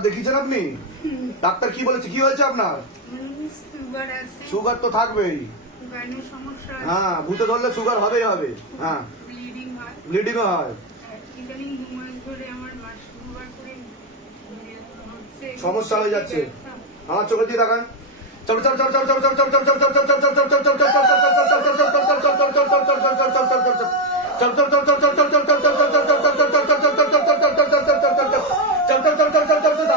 দেখিছেন আপনি ডাক্তার কি বলেছে কি হয়েছে আপনার সুগার তো থাকবেই হ্যাঁ ভূতে ধরলে সুগার হবেই হবে হ্যাঁ ব্লিডিং হয় সমস্যা হয়ে যাচ্ছে আমার চোখে দিয়ে চল চল চল চল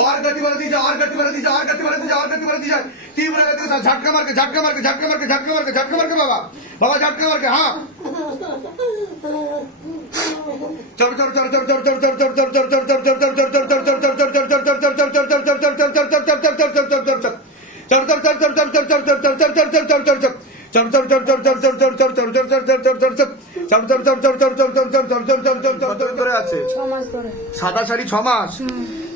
और गति बढ़ा दी जाए और गति बढ़ा दी जाए और गति बढ़ा दी जाए और गति बढ़ा दी जाए तीव्र गति के साथ झटका मार के झटका मार के झटका मार के झटका मार के झटका मार के बाबा बाबा झटका मार के हाँ चल चल चल चल चल चल चल चल चल चल चल चल चल चल चल चल चल चम चल चल चल चल चल चल चल चल चल चल चल चल चल घरे आचे सागा साडी छमास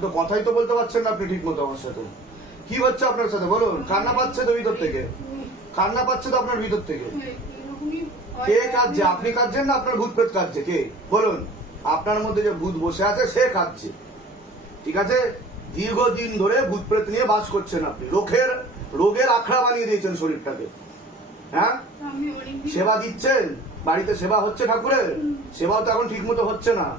তো কথাই তো বলতে পারছেন না আপনি ঠিক মতো আমার সাথে। কি হচ্ছে আপনার সাথে? বলুন, কান্না পাচ্ছে তো ভিতর থেকে। কান্না পাচ্ছে তো আপনার ভিতর থেকে। কে কাঁদছে? আপনি কাঁদছেন না আপনার ভূত পেট কাঁদছে? কে? বলুন। আপনার মধ্যে যে ভূত বসে আছে, সে কাঁদছে। ঠিক আছে? দীর্ঘদিন ধরে ভূত প্রেত নিয়ে বাস করছেন আপনি। রোগের রোগের আখড়া বানিয়ে দিয়েছেন শরীরটাকে। হ্যাঁ? সেবা দিচ্ছেন? বাড়িতে সেবা হচ্ছে ঠাকুরের? সেবাও তো এখন ঠিক মতো হচ্ছে না।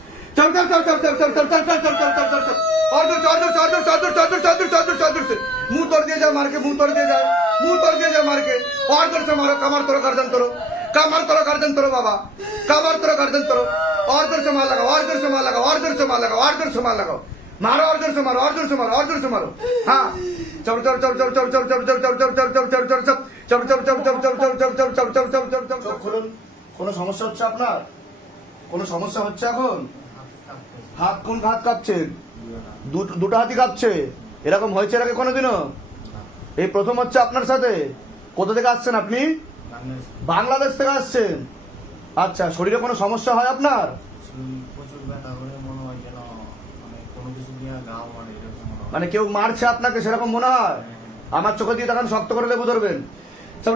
চল চল চল চল চল চল চল চল চল চল চল চল চল চল অর্ধ চর্ধ চর্ধ চর্ধ চর্ধ চর্ধ চর্ধ চর্ধ মুহ দিয়ে যাও মারকে মুহ তোর দিয়ে মুহ তোর দিয়ে মারকে অর্ধ মারো কামার তোর গর্দন তোলো কামার তোর গর্দন তোলো বাবা কামার তোর গর্দন তোলো অর্ধ সে লাগাও অর্ধ মার লাগাও অর্ধ সে লাগাও অর্ধ সে লাগাও मारो और जोर से मारो और जोर से मारो और जोर से मारो हाँ चल चल चल चल चल चल चल चल चल चल चल चल चल चल চল চল চল চল চল চল চল চল কোনো সমস্যা হচ্ছে আপনার কোনো সমস্যা হচ্ছে এখন হাত কোন হাত কাঁপছে দুটো হাতই কাঁপছে এরকম হয়েছে এর আগে কোনোদিনও এই প্রথম হচ্ছে আপনার সাথে কোথা থেকে আসছেন আপনি বাংলাদেশ থেকে আসছেন আচ্ছা শরীরে কোনো সমস্যা হয় আপনার মানে কেউ মারছে আপনাকে সেরকম মনে হয় আমার চোখে দিয়ে তখন শক্ত করে লেবু ধরবেন চল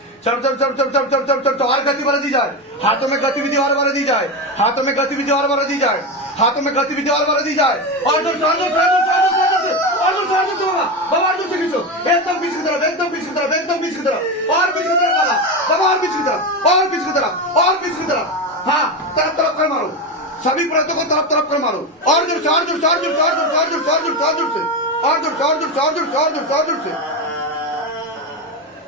चढ़ चल चढ़ चल चल चल चल तो और गति बढ़ा दी जाए। हाथों में गतिविधि और बढ़ा दी जाए। हाथों में गतिविधि और बढ़ा दी जाए। हाथों में गतिविधि और बढ़ा दी जाए। और जो सामने एकदम बीच की तरफ़, एकदम बीच की तरफ़, एकदम बीच की तरफ़, और बीच की तरफ़ वाला बाबा और बीच की तरफ़, और बीच की तरफ़, और बीच की तरफ़। हाँ तरफ़ तरफ़ कर मारो। सभी प्रांतों को तरफ़ तरफ़ कर मारो। और जो, चार जो चार जो चार जो चार जो चार जो, चार ज़ोर से, और जो चार जो चार जो चार जो चार, जो, से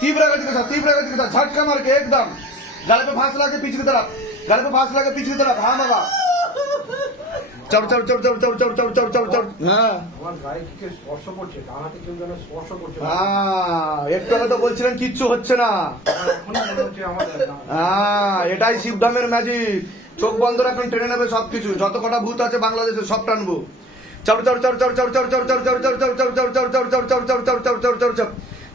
तीव्र गति के साथ तीव्र गति के साथ झटका मार के एकदम गले पे फांस लगा के पीछे की तरफ गले पे फांस लगा के पीछे की तरफ हाँ बाबा চড় চড় চড় চড় চড় চড় চড় চড় চড় চড় হ্যাঁ আমার গায়ে স্পর্শ করছে ডানাতে কেউ যেন স্পর্শ করছে হ্যাঁ একটু আগে তো বলছিলেন কিচ্ছু হচ্ছে না হ্যাঁ এটাই শিবধামের ম্যাজিক চোখ বন্ধ রাখুন ট্রেনে নেবে সবকিছু যত কটা ভূত আছে বাংলাদেশে সব টানবো চড় চড় চর চর চর চড় চর চড় চর চড় চর চড় চড় চড় চর চড় চর চড় চড় চর চড় চড় চড় চড়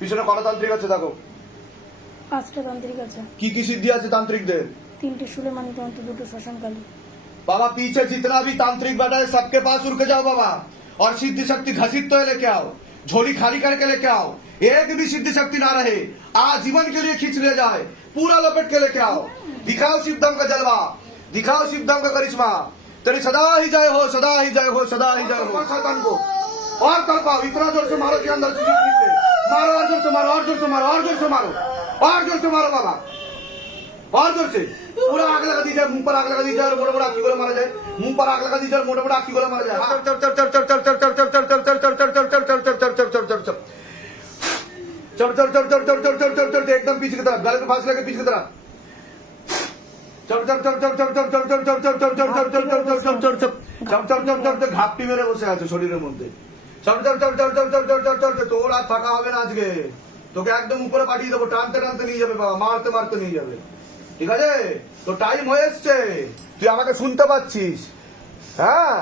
পিছনে কটা তান্ত্রিক আছে দেখো পাঁচটা তান্ত্রিক আছে কি কি সিদ্ধি আছে তান্ত্রিকদের তিনটে সুলেমানি তন্ত্র দুটো শ্মশানকালী बाबा पीछे जितना भी तांत्रिक बैठा है सबके पास उड़ के जाओ बाबा और सिद्धि शक्ति घसीट तो लेके आओ झोली खाली करके लेके आओ एक भी सिद्धि शक्ति ना रहे आजीवन के लिए खींच ले जाए पूरा लपेट के लेके आओ दिखाओ शिवदम का जलवा दिखाओ शिवदम का करिश्मा तेरी सदा ही जय हो सदा ही जय हो सदा ही जय हो शैतान को और कर पाओ इतना जोर से मारो के अंदर से মারো আর জোরসে মারো আর জোরসে মারো আর জোরসে মারো আর জোরসে মারো বাবা আর জোরসে পুরো আগ লাগা দিয়ে যায় মুখ পর আগ লাগা দিয়ে যায় মোটা মোটা কি করে মারা যায় মুখ পর আগ লাগা দিয়ে যায় মোটা মোটা কি করে মারা যায় চল চল চল চল চল চল চল চল চল চল চল চল চল চল চল চল চল চল চল चढ़ चढ़ चढ़ चढ़ चढ़ चढ़ चढ़ चढ़ चढ़ एकदम पीछे की तरफ गले में फांस लगे पीछे की तरफ ঘাপটি মেরে বসে আছে শরীরের মধ্যে চল চল চল চল চল চল চল চল চল তোর আর থাকা হবে না আজকে তোকে একদম উপরে পাঠিয়ে দেবো টানতে টানতে নিয়ে যাবে বাবা মারতে মারতে নিয়ে যাবে ঠিক আছে তো টাইম হয়ে এসছে তুই আমাকে শুনতে পাচ্ছিস হ্যাঁ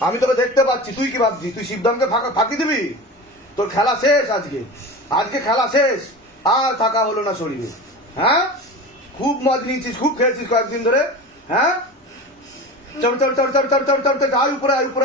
আমি তোকে দেখতে পাচ্ছি তুই কি ভাবছিস তুই শিবদামকে ফাঁকা ফাঁকি দিবি তোর খেলা শেষ আজকে আজকে খেলা শেষ আর থাকা হলো না শরীরে হ্যাঁ খুব মজ নিয়েছিস খুব খেয়েছিস কয়েকদিন ধরে হ্যাঁ চল চল চল চল চল চল চল চল আয় উপরে আয় উপরে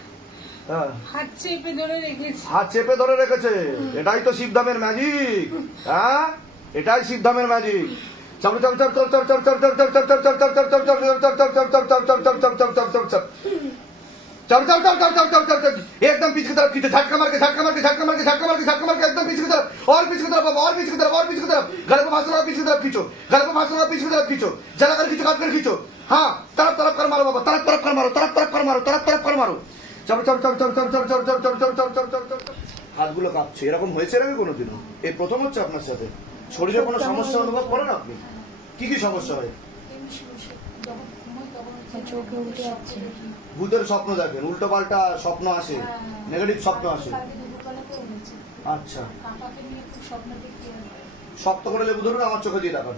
হাত চেপে ধরে রেখেছে হাত চেপে ধরে রেখেছে এটাই তো শিবধামের ম্যাজিক হ্যাঁ এটাই শিবধামের ম্যাজিক চল চল চল চল চল চল চল চল চল চল চল চল চল চল চল চল চল চল চল চল চল চল চল চল চল চল चल चल चल चल चल चल चल चल एकदम पीछे की तरफ खींचो झटका मार के झटका मार के झटका मार के झटका मार के झटका मार के एकदम पीछे की तरफ और पीछे की तरफ अब और पीछे की तरफ और पीछे की तरफ गले पे फांस लगा पीछे की तरफ खींचो गले पे फांस लगा पीछे की तरफ खींचो जला कर खींचो हाथ कर खींचो हाँ तरफ तरफ कर मारो बाबा तरफ तरफ कर मारो तरफ तरफ कर मारो तरफ तरफ कर मारो চল চল চল চল চল চল চল চল চল চল চল চল হাতগুলো কাঁপছে এরকম হয়েছে নাকি কোনোদিনও এই প্রথম হচ্ছে আপনার সাথে শরীরে কোনো সমস্যা অনুভব করেন আপনি কি কি সমস্যা হয় ভূতের স্বপ্ন দেখেন উল্টো পাল্টা স্বপ্ন আসে নেগেটিভ স্বপ্ন আসে আচ্ছা শক্ত করে লেবু ধরুন আমার চোখে দিয়ে দেখান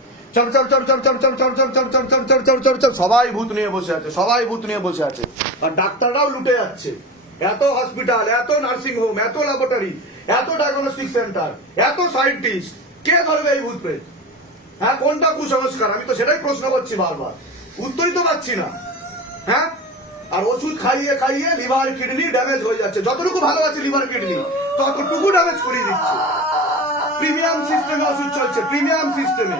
চল চল চল চল চল চল চল চল চল চল চল চল চল চল চল সবাই ভূত নিয়ে বসে আছে সবাই ভূত নিয়ে বসে আছে আর ডাক্তাররাও লুটে যাচ্ছে এত হসপিটাল এত নার্সিং হোম এত ল্যাবরেটরি এত ডায়াগনস্টিক সেন্টার এত সাইন্টিস্ট কে ধরবে এই ভূত প্রেত হ্যাঁ কোনটা কুসংস্কার আমি তো সেটাই প্রশ্ন করছি বারবার উত্তরই তো পাচ্ছি না হ্যাঁ আর ওষুধ খাইয়ে খাইয়ে লিভার কিডনি ড্যামেজ হয়ে যাচ্ছে যতটুকু ভালো আছে লিভার কিডনি ততটুকু ড্যামেজ করিয়ে দিচ্ছে প্রিমিয়াম সিস্টেমে ওষুধ চলছে প্রিমিয়াম সিস্টেমে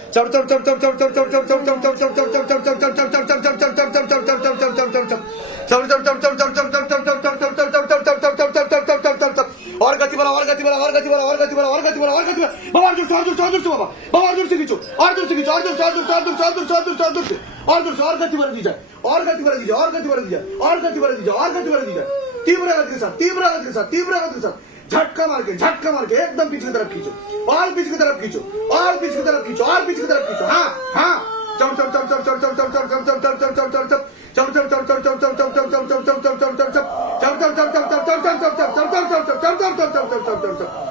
चढ़ चढ़ चढ़ चढ़ चढ़ चढ़ चढ़ चढ़ चढ़ चढ़ चढ़ चढ़ चढ़ झटका मार के झटका मार के एकदम पीछे की तरफ खींचो और पीछे की तरफ खींचो और पीछे की तरफ खींचो और पीछे की तरफ खींचो हाँ हाँ चम चम चम चम चम चम चम चम चम चम चम चम चम चम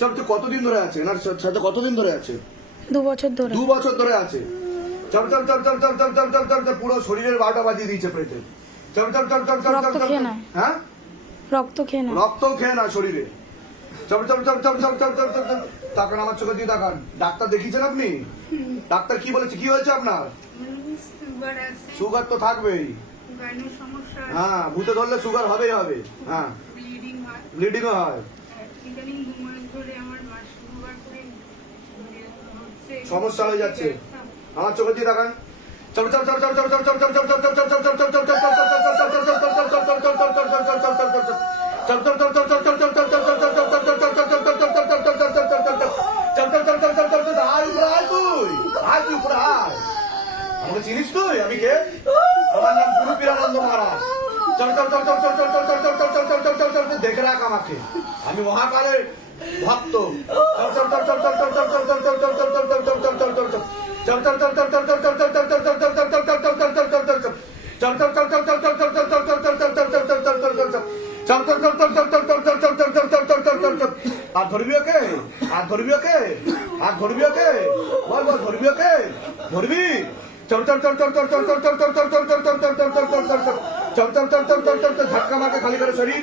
চপটি কতদিন ধরে আছে এনার সাথে কতদিন ধরে আছে দু বছর ধরে দু বছর ধরে আছে চপ চপ চপ চপ চপ চপ চপ চপ পুরো শরীরের বারোটা বাজিয়ে দিয়েছে প্রেতে চপ চপ চপ চপ চপ চপ হ্যাঁ রক্ত খেয়ে না রক্ত খেয়ে না শরীরে। চল চল চল চল চল চল চল চল তাকান আমার চোখের দিয়ে তাকান। ডাক্তার দেখিয়েছেন আপনি? ডাক্তার কি বলেছে? কি হয়েছে আপনার? সুগার তো থাকবেই। হ্যাঁ ভূতে ধরলে সুগার হবেই হবে। হ্যাঁ। ব্লিডিংও হয়। সমস্যা হয়ে যাচ্ছে। আমার চোখের দিয়ে তাকান। আমি মহাকালের ভক্ত আর ধরবি ওকে আর ধরবি ওকে আর ধরবি ওকে বল বল ধরবি ওকে ধরবি ঝাটকা মাকে খালি করে শরীর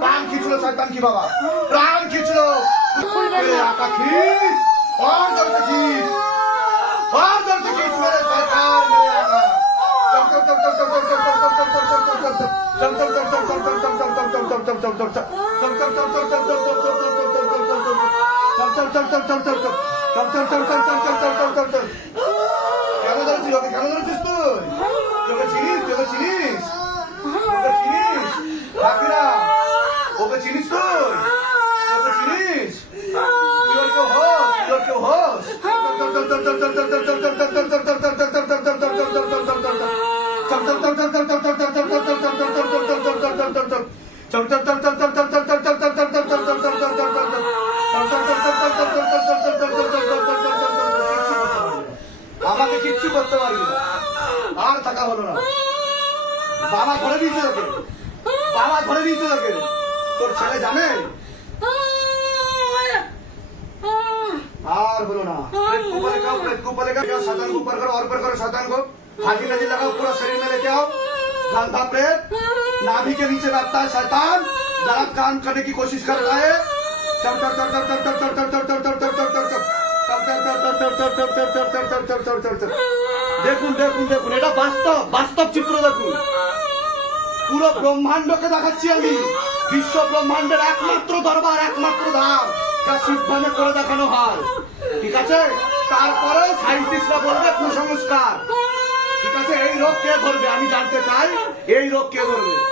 প্রাণ খিচলো শয়তান কি বাবা প্রাণ খিচলো আকা খিচ আর দরজা খিচ আর দরজা খিচ মেরে শয়তান কেন ধরেছিস ওকে কেন ধরেছিস তুই তোকে চিনিস তোকে চিনিস ওকে চিনিস কাকিরা ওকে চিনিস তুই ওকে চিনিস তুই ওর কেউ হোস তুই ওর কেউ হোস বাবা ধরে দিয়েছে তোকে বাবা ধরে দিয়েছে তোকে তোর ছেলে জানে আর হলো না पेट को ऊपर लगाओ पेट को ऊपर लगाओ क्या शैतान को ऊपर करो और ऊपर करो शैतान को हाथी नजर लगाओ पूरा शरीर में लेके आओ गंधा प्रेत नाभि के नीचे बैठता है शैतान गलत काम करने की कोशिश कर रहा है चल चल चल चल चल चल चल चल चल चल चल चल चल चल দেখুন দেখুন দেখুন এটা বাস্তব বাস্তব চিত্র দেখুন পুরো ব্রহ্মাণ্ডকে দেখাচ্ছি আমি। বিশ্ব ব্রহ্মাণ্ডের একমাত্র দরবার, একমাত্র ধার যা সিদ্ধান্ত করে দেখানো হয়। ঠিক আছে? তারপরে সাইন্টিস্টরা বলবে, কুসংস্কার। ঠিক আছে? এই রোগ কে ধরবে? আমি জানতে চাই, এই রোগ কে ধরবে?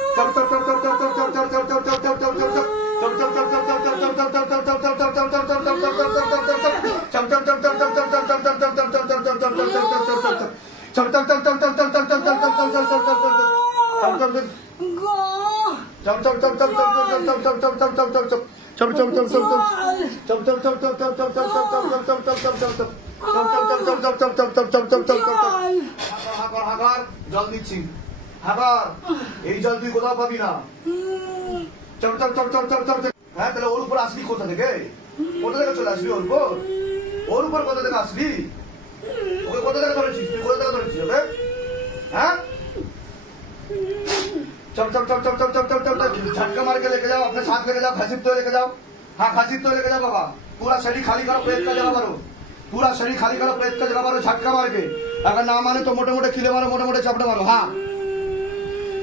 জল দিচ্ছি হাবার এই জল তুই কোথাও পাবি না চল চল চল চল চল চল চল। হ্যাঁ তাহলে ওর উপর আসলি কোথা থেকে কোথা থেকে চলে আসলি ওর উপর ওর উপর কোথা থেকে আসলি ওকে কোথা থেকে ধরেছিস তুই কোথা থেকে ধরেছিস ওকে হ্যাঁ चल चल चल चल चल चल चल चल चल झटका मार के लेके जाओ अपने साथ लेके जाओ खसीब तो लेके जाओ हाँ खसीब तो लेके जाओ बाबा पूरा शरीर खाली करो प्रेत का जगह मारो पूरा शरीर खाली करो प्रेत का जगह मारो झटका मार के अगर ना माने तो मोटे मोटे खिले मारो मोटे मोटे चपटे मारो हाँ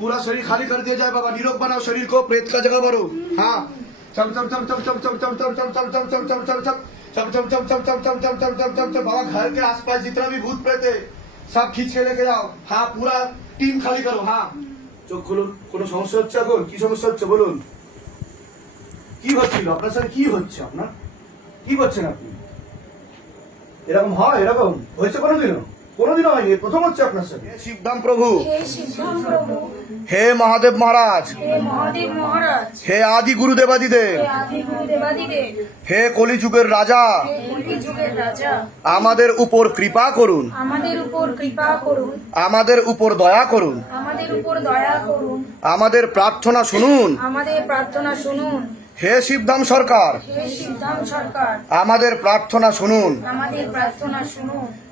पूरा शरीर खाली कर दिया जाए बाबा निरोग बनाओ शरीर को प्रेत का जगह भरो हाँ चमचम चमचम चम चम चमचम चम चमचम चम चम चम चम चमचम चम चम चमचम चम चम चम बाबा घर के आसपास जितना भी भूत प्रेत है सब खींच के लेके जाओ हाँ पूरा टीम खाली करो हाँ চোখ খুলুন কোনো সমস্যা হচ্ছে এখন কি সমস্যা की বলুন কি হচ্ছিল सर की কি হচ্ছে আপনার কি করছেন আপনি এরকম হয় এরকম হয়েছে কোনোদিনও? কোনোদিনও হয়নি প্রথম হচ্ছে আপনার সাথে হে শিবধাম প্রভু। হে সিদ্ধাম প্রভু। হে মহাদেব মহারাজ। হে মহাদেব মহারাজ। হে আদি গুরুদেবাদিদেব হে আদি হে কলিযুগের রাজা। হে কলিযুগের রাজা। আমাদের উপর কৃপা করুন। আমাদের উপর কৃপা করুন। আমাদের উপর দয়া করুন। আমাদের উপর দয়া করুন। আমাদের প্রার্থনা শুনুন। আমাদের প্রার্থনা শুনুন। হে শিবধাম সরকার আমাদের প্রার্থনা শুনুন। আমাদের প্রার্থনা শুনুন।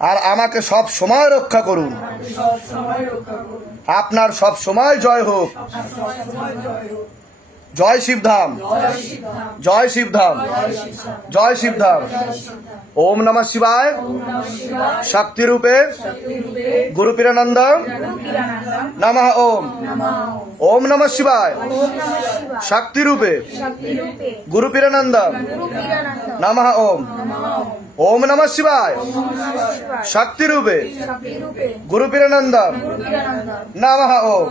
আর আমাকে সব সময় রক্ষা করুন। আপনার সব সময় জয় হোক। জয় শিবধাম। জয় শিবধাম। জয় শিবধাম। ওম নমঃ শিবায়। শক্তি রূপে গুরু পীরানন্দ নমঃ ওম। ওম নমঃ শিবায়। শক্তি রূপে গুরু পীরানন্দ নমঃ ওম। ওম নম শিবায়। শক্তি রূপে গুরু পীরানন্দ নম ওম।